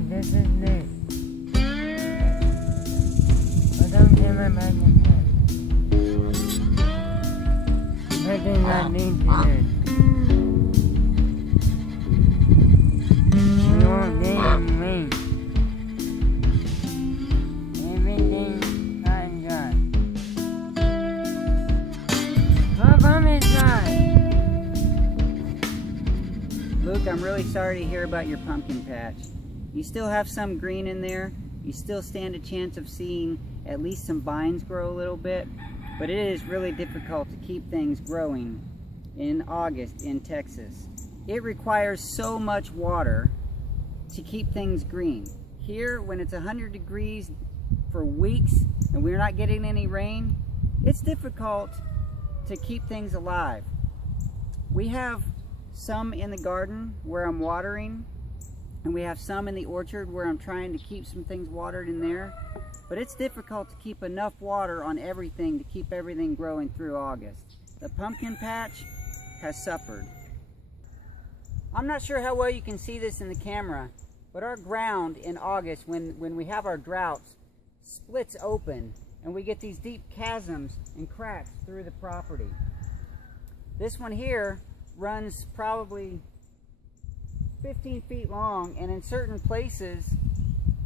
Alright, this is it. But don't get my pumpkin patch. But do not need to this. You won't get me. Everything I got. My pumpkin patch. Luke, I'm really sorry to hear about your pumpkin patch. You still have some green in there. You still stand a chance of seeing at least some vines grow a little bit, but it is really difficult to keep things growing in August in Texas. It requires so much water to keep things green. Here, when it's 100 degrees for weeks and we're not getting any rain, it's difficult to keep things alive. We have some in the garden where I'm watering, and we have some in the orchard where I'm trying to keep some things watered in there, but it's difficult to keep enough water on everything to keep everything growing through August. The pumpkin patch has suffered. I'm not sure how well you can see this in the camera, but our ground in August, when we have our droughts, splits open and we get these deep chasms and cracks through the property. This one here runs probably 15 feet long, and in certain places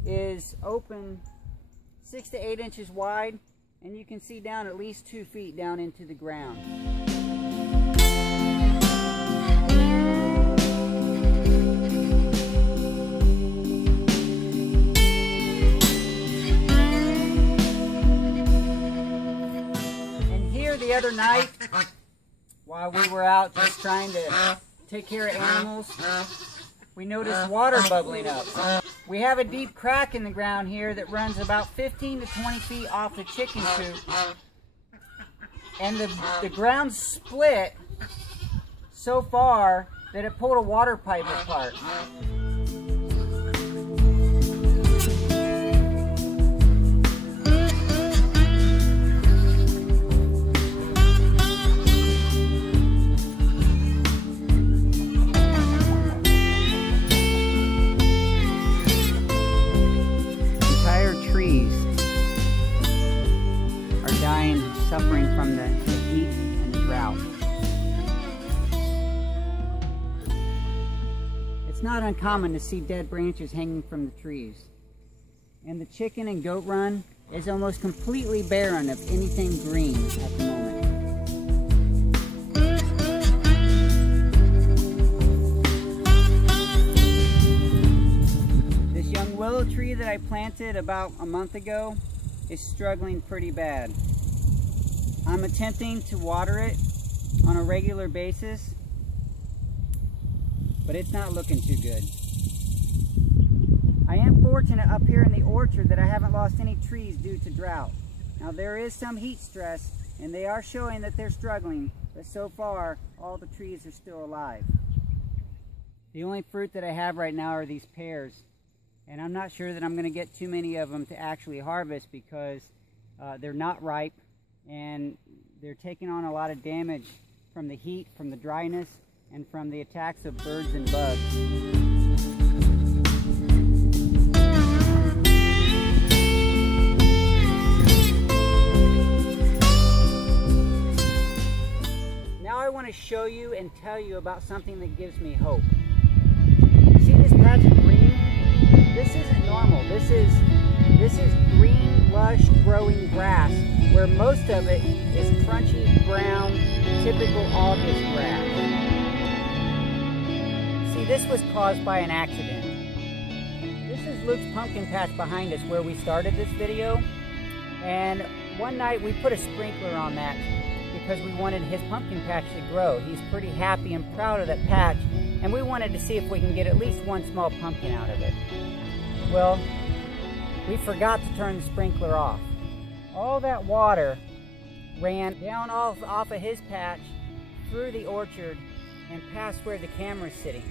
is open 6 to 8 inches wide, and you can see down at least 2 feet down into the ground. And here the other night, while we were out just trying to take care of animals, we noticed water bubbling up. We have a deep crack in the ground here that runs about 15 to 20 feet off the chicken coop. And the ground split so far that it pulled a water pipe apart. Suffering from the heat and the drought. It's not uncommon to see dead branches hanging from the trees. And the chicken and goat run is almost completely barren of anything green at the moment. This young willow tree that I planted about a month ago is struggling pretty bad. I'm attempting to water it on a regular basis, but it's not looking too good. I am fortunate up here in the orchard that I haven't lost any trees due to drought. Now there is some heat stress, and they are showing that they're struggling, but so far all the trees are still alive. The only fruit that I have right now are these pears, and I'm not sure that I'm going to get too many of them to actually harvest because they're not ripe, and they're taking on a lot of damage from the heat, from the dryness, and from the attacks of birds and bugs. Now I want to show you and tell you about something that gives me hope. See this patch of green? This isn't normal. This is green, lush, growing grass, where most of it is crunchy, brown, typical August grass. See, this was caused by an accident. This is Luke's pumpkin patch behind us where we started this video, and one night we put a sprinkler on that because we wanted his pumpkin patch to grow. He's pretty happy and proud of that patch, and we wanted to see if we can get at least one small pumpkin out of it. Well, we forgot to turn the sprinkler off. All that water ran down off of his patch, through the orchard, and past where the camera's sitting.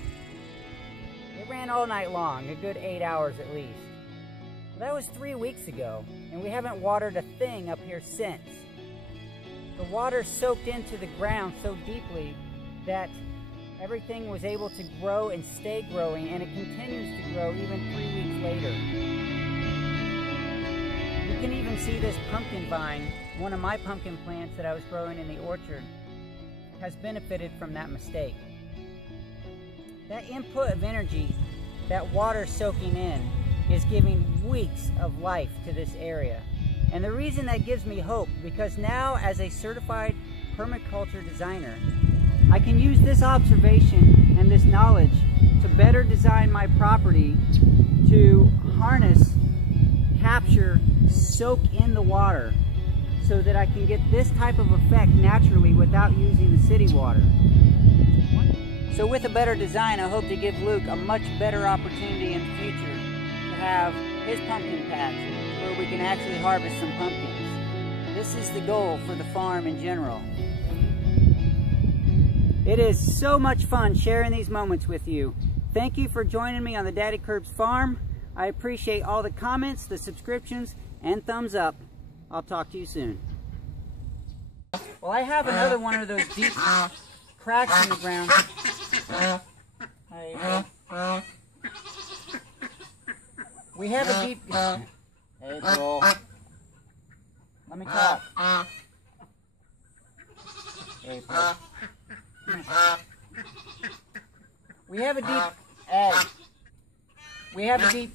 It ran all night long, a good 8 hours at least. Well, that was 3 weeks ago, and we haven't watered a thing up here since. The water soaked into the ground so deeply that everything was able to grow and stay growing, and it continues to grow grow even 3 weeks later. You can even see this pumpkin vine, one of my pumpkin plants that I was growing in the orchard, has benefited from that mistake. That input of energy, that water soaking in, is giving weeks of life to this area. And the reason that gives me hope, because now as a certified permaculture designer, I can use this observation and this knowledge to better design my property to harness, capture, soak in the water so that I can get this type of effect naturally without using the city water. So with a better design, I hope to give Luke a much better opportunity in the future to have his pumpkin patch where we can actually harvest some pumpkins. This is the goal for the farm in general. It is so much fun sharing these moments with you. Thank you for joining me on the Daddy Curbs farm. I appreciate all the comments, the subscriptions, and thumbs up. I'll talk to you soon. Well, I have another one of those deep cracks in the ground. We have a deep... Hey, Joel. Let me talk. Hey, Joel. We have a deep... Hey. We have a deep...